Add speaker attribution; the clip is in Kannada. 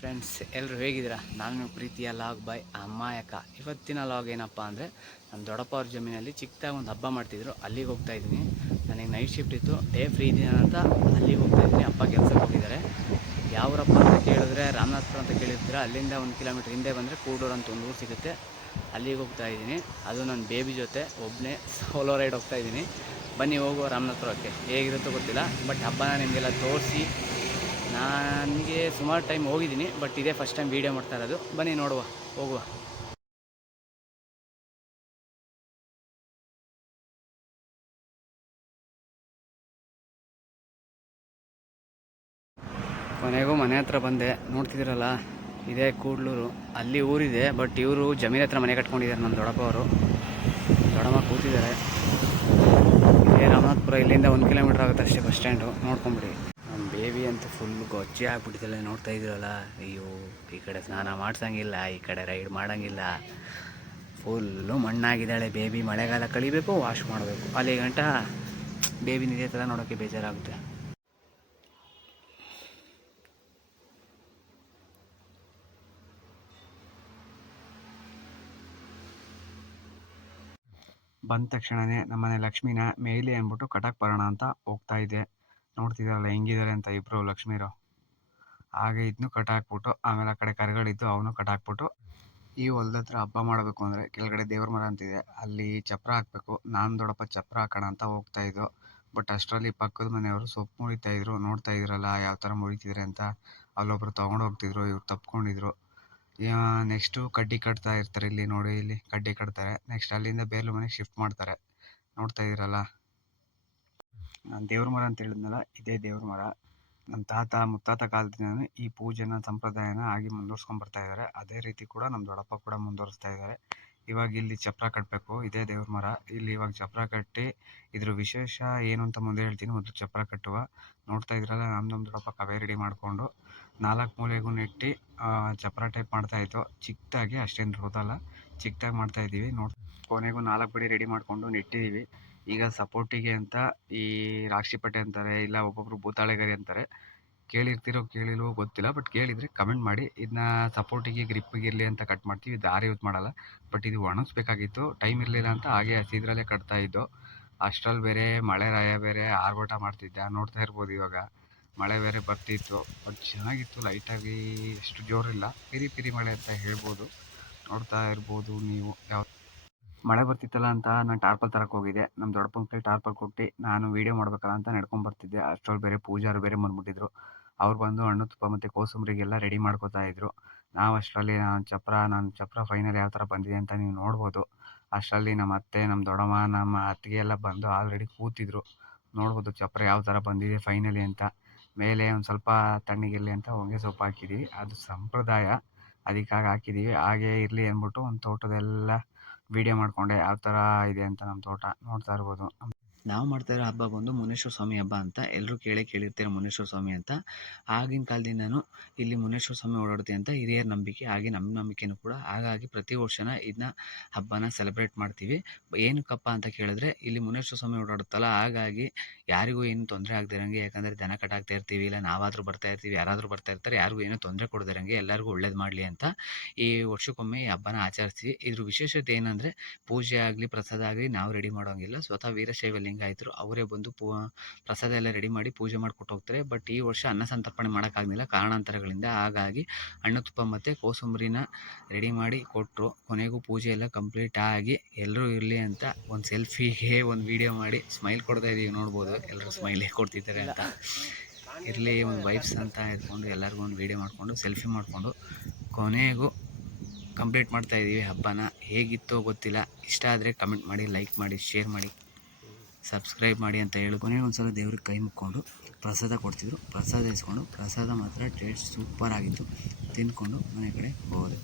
Speaker 1: ಫ್ರೆಂಡ್ಸ್ ಎಲ್ಲರೂ ಹೇಗಿದ್ದೀರ? ನಾನು ಪ್ರೀತಿಯ ಲಾಗ್ ಬೈ ಅಮ್ಮಾಯಕ ಇವತ್ತಿನ ಲಾಗ್ ಏನಪ್ಪ ಅಂದರೆ ನಮ್ಮ ದೊಡ್ಡಪ್ಪ ಅವ್ರ ಜಮೀನಲ್ಲಿ ಚಿಕ್ಕದಾಗಿ ಒಂದು ಹಬ್ಬ ಮಾಡ್ತಿದ್ರು, ಅಲ್ಲಿಗೆ ಹೋಗ್ತಾ ಇದ್ದೀನಿ. ನನಗೆ ನೈಟ್ ಶಿಫ್ಟ್ ಇತ್ತು ಡೇ ಫ್ರೀ ಇದ್ದೀನಿ ಅಂತ ಅಲ್ಲಿಗೆ ಹೋಗ್ತಾ ಇದ್ದೀನಿ. ಅಪ್ಪ ಕೆಲಸಕ್ಕೆ ಹೋಗಿದ್ದಾರೆ. ಯಾವ್ರಪ್ಪ ಅಂತ ಕೇಳಿದ್ರೆ, ರಾಮನಾಥ್ಪುರ ಅಂತ ಕೇಳಿರ್ತೀರ? ಅಲ್ಲಿಂದ ಒಂದು ಕಿಲೋಮೀಟ್ರ್ ಹಿಂದೆ ಬಂದರೆ ಕೂಡೂರು ಅಂತ ಒಂದು ಊರು ಸಿಗುತ್ತೆ. ಅಲ್ಲಿಗೆ ಹೋಗ್ತಾ ಇದ್ದೀನಿ. ಅದು ನನ್ನ ಬೇಬಿ ಜೊತೆ ಒಬ್ಬನೇ ಸೋಲೋ ರೈಡ್ ಹೋಗ್ತಾ ಇದ್ದೀನಿ. ಬನ್ನಿ ಹೋಗುವ ರಾಮನಾಥ್ಪುರಕ್ಕೆ. ಹೇಗಿರುತ್ತೋ ಗೊತ್ತಿಲ್ಲ ಬಟ್ ಹಬ್ಬನ ನಿಮಗೆಲ್ಲ ತೋರಿಸಿ. ನನಗೆ ಸುಮಾರು ಟೈಮ್ ಹೋಗಿದ್ದೀನಿ ಬಟ್ ಇದೇ ಫಸ್ಟ್ ಟೈಮ್ ವೀಡಿಯೋ ಮಾಡ್ತಾ ಇರೋದು. ಬನ್ನಿ ನೋಡುವ, ಹೋಗುವ. ಕೊನೆಗೂ ಮನೆ ಹತ್ರ ಬಂದೆ, ನೋಡ್ತಿದ್ದೀರಲ್ಲ, ಇದೇ ಕೂಡ್ಲೂರು. ಅಲ್ಲಿ ಊರಿದೆ ಬಟ್ ಇವರು ಜಮೀನ್ ಹತ್ರ ಮನೆ ಕಟ್ಕೊಂಡಿದ್ದಾರೆ ನಮ್ಮ ದೊಡ್ಡಪ್ಪ ಅವರು. ದೊಡ್ಡಮ್ಮ ಕೂತಿದ್ದಾರೆ. ಇದೇ ರಾಮನಾಥ್ಪುರ, ಇಲ್ಲಿಂದ ಒಂದು ಕಿಲೋಮೀಟ್ರ್ ಆಗುತ್ತೆ ಅಷ್ಟೇ ಬಸ್ ಸ್ಟ್ಯಾಂಡು ನೋಡ್ಕೊಂಬಿಡಿ. ಅಂತ ಫುಲ್ ಗೊಜ್ಜೆ ಆಗ್ಬಿಟ್ಟಿದ್ದಲ್ಲ ನೋಡ್ತಾ ಇದ್ದೀರಲ್ಲ? ಅಯ್ಯೋ, ಈ ಕಡೆ ಸ್ನಾನ ಮಾಡ್ಸಂಗಿಲ್ಲ, ಈ ಕಡೆ ರೈಡ್ ಮಾಡೋಂಗಿಲ್ಲ. ಫುಲ್ಲು ಮಣ್ಣಾಗಿದ್ದಾಳೆ ಬೇಬಿ ಮಳೆಗಾಲ ಕಳಿಬೇಕು ವಾಶ್ ಮಾಡಬೇಕು. ಅಲ್ಲಿ ಗಂಟ ಬೇಬಿ ಇದೇ ಥರ ನೋಡೋಕ್ಕೆ ಬೇಜಾರಾಗುತ್ತೆ. ಬಂದ ತಕ್ಷಣನೇ ನಮ್ಮನೆ ಲಕ್ಷ್ಮಿನ ಮೇಲಿ ಅಂದ್ಬಿಟ್ಟು ಕಟಕ್ ಬರೋಣ ಅಂತ ಹೋಗ್ತಾ ಇದ್ದೆ. ನೋಡ್ತಿದ್ದಾರಲ್ಲ ಹೆಂಗಿದ್ದಾರೆ ಅಂತ ಇಬ್ರು ಲಕ್ಷ್ಮೀರು. ಹಾಗೆ ಇದನ್ನು ಕಟ್ ಹಾಕ್ಬಿಟ್ಟು ಆಮೇಲೆ ಆ ಕಡೆ ಕರಗಳಿದ್ದು ಅವನು ಕಟ್ ಹಾಕ್ಬಿಟ್ಟು ಈ ಹೊಲ್ದ ಹತ್ರ ಹಬ್ಬ ಮಾಡಬೇಕು ಅಂದರೆ ಕೆಳಗಡೆ ದೇವ್ರ ಮರ ಅಂತಿದೆ, ಅಲ್ಲಿ ಚಪ್ರ ಹಾಕಬೇಕು. ನಾನು ದೊಡ್ಡಪ್ಪ ಚಪ್ರ ಹಾಕೋಣ ಅಂತ ಹೋಗ್ತಾ ಇದ್ದೋ ಬಟ್ ಅಷ್ಟರಲ್ಲಿ ಪಕ್ಕದ ಮನೆಯವರು ಸೊಪ್ಪು ಮುರಿತಾ ಇದ್ರು. ನೋಡ್ತಾ ಇದ್ರಲ್ಲ ಯಾವ ಥರ ಮುರಿತಿದ್ರೆ ಅಂತ. ಅಲ್ಲೊಬ್ರು ತೊಗೊಂಡು ಹೋಗ್ತಿದ್ರು, ಇವ್ರು ತಪ್ಕೊಂಡಿದ್ರು. ನೆಕ್ಸ್ಟು ಕಡ್ಡಿ ಕಟ್ತಾ ಇರ್ತಾರೆ ಇಲ್ಲಿ ನೋಡಿ, ಇಲ್ಲಿ ಕಡ್ಡಿ ಕಟ್ತಾರೆ. ನೆಕ್ಸ್ಟ್ ಅಲ್ಲಿಂದ ಬೇಲು ಮನೆಗೆ ಶಿಫ್ಟ್ ಮಾಡ್ತಾರೆ. ನೋಡ್ತಾ ಇದ್ದೀರಲ್ಲ ನಾನು ದೇವ್ರ ಮರ ಅಂತ ಹೇಳಿದ್ನಲ್ಲ, ಇದೇ ದೇವ್ರ ಮರ. ನಮ್ಮ ತಾತ ಮುತ್ತಾತ ಕಾಲದಿಂದ ಈ ಪೂಜೆನ, ಸಂಪ್ರದಾಯನ ಆಗಿ ಮುಂದುವರ್ಸ್ಕೊಂಡು ಬರ್ತಾ ಇದ್ದಾರೆ ಅದೇ ರೀತಿ ಕೂಡ ನಮ್ಮ ದೊಡ್ಡಪ್ಪ ಕೂಡ ಮುಂದುವರಿಸ್ತಾ ಇದ್ದಾರೆ ಇವಾಗ ಇಲ್ಲಿ ಚಪ್ರ ಕಟ್ಟಬೇಕು ಇದೇ ದೇವ್ರ ಮರ. ಇಲ್ಲಿ ಇವಾಗ ಚಪ್ರ ಕಟ್ಟಿ, ಇದ್ರ ವಿಶೇಷ ಏನು ಅಂತ ಮುಂದೆ ಹೇಳ್ತೀನಿ. ಮೊದಲು ಚಪ್ರ ಕಟ್ಟುವ. ನೋಡ್ತಾ ಇದ್ರಲ್ಲ ನಮ್ಮ ನಮ್ಮ ದೊಡ್ಡಪ್ಪ ಕವೆ ರೆಡಿ ಮಾಡಿಕೊಂಡು ನಾಲ್ಕು ಮೂಲೆಗೂ ನೆಟ್ಟು ಚಪ್ರ ಟೈಪ್ ಮಾಡ್ತಾ ಇತ್ತು. ಚಿಕ್ಕದಾಗಿ ಅಷ್ಟೇನು ರೋದಲ್ಲ ಚಿಕ್ಕದಾಗಿ ಮಾಡ್ತಾ ಇದ್ದೀವಿ ನೋಡಿ, ಕೊನೆಗೂ ನಾಲ್ಕು ಬಡಿ ರೆಡಿ ಮಾಡಿಕೊಂಡು ನೆಟ್ಟಿದ್ದೀವಿ ಈಗ ಸಪೋರ್ಟಿಗೆ ಅಂತ ಈ ರಾಕ್ಷಿಪೇಟೆ ಅಂತಾರೆ, ಇಲ್ಲ ಒಬ್ಬೊಬ್ರು ಭೂತಾಳೆಗರಿ ಅಂತಾರೆ. ಕೇಳಿರ್ತಿರೋ ಕೇಳಿಲ್ವೋ ಗೊತ್ತಿಲ್ಲ, ಬಟ್ ಕೇಳಿದರೆ ಕಮೆಂಟ್ ಮಾಡಿ. ಇದನ್ನ ಸಪೋರ್ಟಿಗೆ ಇರಲಿ ಅಂತ ಕಟ್ ಮಾಡ್ತೀವಿ. ದಾರಿ ಯೂಸ್ ಮಾಡಲ್ಲ. ಬಟ್ ಇದು ಒಣಗಿಸ್ಬೇಕಾಗಿತ್ತು. ಟೈಮ್ ಇರಲಿಲ್ಲ ಅಂತ ಹಾಗೆ ಹಸಿದ್ರಲ್ಲೇ ಕಟ್ತಾ ಇದ್ದೋ. ಅಷ್ಟ್ರಲ್ಲಿ ಬೇರೆ ಮಳೆ ರಾಯ ಬೇರೆ ಆರ್ಭಟ ಮಾಡ್ತಿದ್ದೆ. ನೋಡ್ತಾ ಇರ್ಬೋದು ಇವಾಗ. ಮಳೆ ಬೇರೆ ಬರ್ತಿತ್ತು. ಬಟ್ ಚೆನ್ನಾಗಿತ್ತು. ಲೈಟಾಗಿ ಎಷ್ಟು ಜೋರಿಲ್ಲ. ಪಿರಿ ಪಿರಿ ಮಳೆ ಅಂತ ಹೇಳ್ಬೋದು. ನೋಡ್ತಾ ಇರ್ಬೋದು ನೀವು. ಯಾವ ಮಳೆ ಬರ್ತಿತ್ತಲ್ಲ ಅಂತ ನಾನು ಟಾರ್ಪಲ್ ತರಕ್ಕೆ ಹೋಗಿದ್ದೆ. ನಮ್ಮ ದೊಡ್ಡಪ್ಪನ ಕೈ ಟಾರ್ಪಲ್ ಕೊಟ್ಟು ನಾನು ವೀಡಿಯೋ ಮಾಡ್ಬೇಕಲ್ಲ ಅಂತ ನಡ್ಕೊಂಡು ಬರ್ತಿದ್ದೆ. ಅಷ್ಟರಲ್ಲಿ ಬೇರೆ ಪೂಜಾರು ಬೇರೆ ಬಂದ್ಬಿಟ್ಟಿದ್ರು. ಅವ್ರು ಬಂದು ಹಣ್ಣು, ತುಪ್ಪ ಮತ್ತು ಕೋಸಂಬರಿಗೆಲ್ಲ ರೆಡಿ ಮಾಡ್ಕೋತಾ ಇದ್ರು. ನಾವು ಅಷ್ಟರಲ್ಲಿ ನಾನು ಚಪ್ರ ನಾನು ಚಪ್ರ ಫೈನಲ್ ಯಾವ ಥರ ಬಂದಿದೆ ಅಂತ ನೀವು ನೋಡ್ಬೋದು. ಅಷ್ಟರಲ್ಲಿ ನಮ್ಮ ಅತ್ತೆ ನಮ್ಮ ದೊಡ್ಡಮ್ಮ, ನಮ್ಮ ಅತ್ತಿಗೆ ಎಲ್ಲ ಬಂದು ಆಲ್ರೆಡಿ ಕೂತಿದ್ರು. ನೋಡ್ಬೋದು ಚಪ್ರ ಯಾವ ಥರ ಬಂದಿದೆ ಫೈನಲಿ ಅಂತ. ಮೇಲೆ ಒಂದು ಸ್ವಲ್ಪ ತಣ್ಣಗಿರಲಿ ಅಂತ ಹೊಂಗೆ ಸೊಪ್ಪು ಹಾಕಿದ್ದೀವಿ ಅದು ಸಂಪ್ರದಾಯ. ಅದಕ್ಕಾಗಿ ಹಾಕಿದ್ದೀವಿ ಹಾಗೇ ಇರಲಿ ಅಂದ್ಬಿಟ್ಟು ಒಂದು ತೋಟದೆಲ್ಲ ವೀಡಿಯೋ ಮಾಡಿಕೊಂಡೆ ಯಾವ ಥರ ಇದೆ ಅಂತ ನಮ್ಮ ತೋಟ ನೋಡ್ತಾ ಇರ್ಬೋದು. ನಾವು ಮಾಡ್ತಾ ಇರೋ ಹಬ್ಬ ಬಂದು ಮುನೇಶ್ವರ ಸ್ವಾಮಿ ಹಬ್ಬ ಅಂತ ಎಲ್ಲರೂ ಕೇಳೇ ಕೇಳಿರ್ತಾರೆ ಮುನೇಶ್ವರ ಸ್ವಾಮಿ ಅಂತ. ಆಗಿನ ಕಾಲದಿಂದನೂ ಇಲ್ಲಿ ಮುನೇಶ್ವರ ಸ್ವಾಮಿ ಓಡಾಡುತ್ತೆ ಅಂತ ಹಿರಿಯರ ನಂಬಿಕೆ, ಹಾಗೆ ನಮ್ಮ ನಂಬಿಕೆನೂ ಕೂಡ. ಹಾಗಾಗಿ ಪ್ರತಿ ವರ್ಷನ ಇದನ್ನ ಹಬ್ಬನ ಸೆಲೆಬ್ರೇಟ್ ಮಾಡ್ತೀವಿ. ಏನಕ್ಕಪ್ಪ ಅಂತ ಕೇಳಿದ್ರೆ ಇಲ್ಲಿ ಮುನೇಶ್ವರ ಸ್ವಾಮಿ ಓಡಾಡುತ್ತಲ್ಲ, ಹಾಗಾಗಿ ಯಾರಿಗೂ ಏನು ತೊಂದರೆ ಆಗದಿರಂಗೆ ಯಾಕಂದರೆ ದನ ಕಟ್ಟಾಗ್ತಾ ಇರ್ತೀವಿ, ಇಲ್ಲ ನಾವಾದರೂ ಬರ್ತಾ ಇರ್ತೀವಿ, ಯಾರಾದರೂ ಬರ್ತಾ ಇರ್ತಾರೆ, ಯಾರಿಗೂ ಏನೂ ತೊಂದರೆ ಕೊಡದಿರಂಗೆ ಎಲ್ಲರಿಗೂ ಒಳ್ಳೇದು ಮಾಡಲಿ ಅಂತ ಈ ವರ್ಷಕ್ಕೊಮ್ಮೆ ಈ ಹಬ್ಬನ ಆಚರಿಸ್ತೀವಿ. ಇದ್ರ ವಿಶೇಷತೆ ಏನಂದರೆ ಪೂಜೆ ಆಗಲಿ, ಪ್ರಸಾದ ಆಗಲಿ ನಾವು ರೆಡಿ ಮಾಡೋಂಗಿಲ್ಲ. ಸ್ವತಃ ವೀರಶೈವ ಲಿಂಗಾಯತರು ಅವರೇ ಬಂದು ಪೂ, ಪ್ರಸಾದ ಎಲ್ಲ ರೆಡಿ ಮಾಡಿ ಪೂಜೆ ಮಾಡಿಕೊಟ್ಟು ಹೋಗ್ತಾರೆ. ಬಟ್ ಈ ವರ್ಷ ಅನ್ನ ಸಂತರ್ಪಣೆ ಮಾಡೋಕ್ಕಾಗಲಿಲ್ಲ ಕಾರಣಾಂತರಗಳಿಂದ ಹಾಗಾಗಿ ಹಣ್ಣು ತುಪ್ಪ ಮತ್ತು ಕೋಸಂಬರಿನ ರೆಡಿ ಮಾಡಿ ಕೊಟ್ಟರು ಕೊನೆಗೂ ಪೂಜೆ ಎಲ್ಲ ಕಂಪ್ಲೀಟ್ ಆಗಿ ಎಲ್ಲರೂ ಇರಲಿ ಅಂತ ಒಂದು ಸೆಲ್ಫಿಗೆ ಒಂದು ವೀಡಿಯೋ ಮಾಡಿ ಸ್ಮೈಲ್ ಕೊಡ್ತಾ ಇದ್ದೀವಿ ನೋಡ್ಬೋದು. ಎಲ್ಲರೂ ಸ್ಮೈಲೇ ಕೊಡ್ತಿದ್ದಾರೆ ಅಂತ. ಇರಲಿ, ಒಂದು ವೈಬ್ಸ್ ಅಂತ ಇಟ್ಕೊಂಡು ಎಲ್ಲರಿಗೂ ಒಂದು ವೀಡಿಯೋ ಮಾಡಿಕೊಂಡು ಸೆಲ್ಫಿ ಮಾಡಿಕೊಂಡು ಕೊನೆಗೂ ಕಂಪ್ಲೀಟ್ ಮಾಡ್ತಾ ಇದ್ದೀವಿ ಹಬ್ಬನ. ಹೇಗಿತ್ತೋ ಗೊತ್ತಿಲ್ಲ. ಇಷ್ಟ ಆದರೆ ಕಮೆಂಟ್ ಮಾಡಿ ಲೈಕ್ ಮಾಡಿ ಶೇರ್ ಮಾಡಿ. ಸಬ್ಸ್ಕ್ರೈಬ್ ಮಾಡಿ ಅಂತ ಹೇಳಿ ಕೊನೆಗೆ ಒಂದು ಸಲ ದೇವ್ರಿಗೆ ಕೈ ಮುಕ್ಕೊಂಡು ಪ್ರಸಾದ ಕೊಡ್ತಿದ್ರು. ಪ್ರಸಾದ ಇಸ್ಕೊಂಡು ಪ್ರಸಾದ ಮಾತ್ರ ಟೇಸ್ಟ್ ಸೂಪರ್ ಆಗಿತ್ತು. ತಿಂದ್ಕೊಂಡು ಮನೆ ಕಡೆ ಹೋದೆ.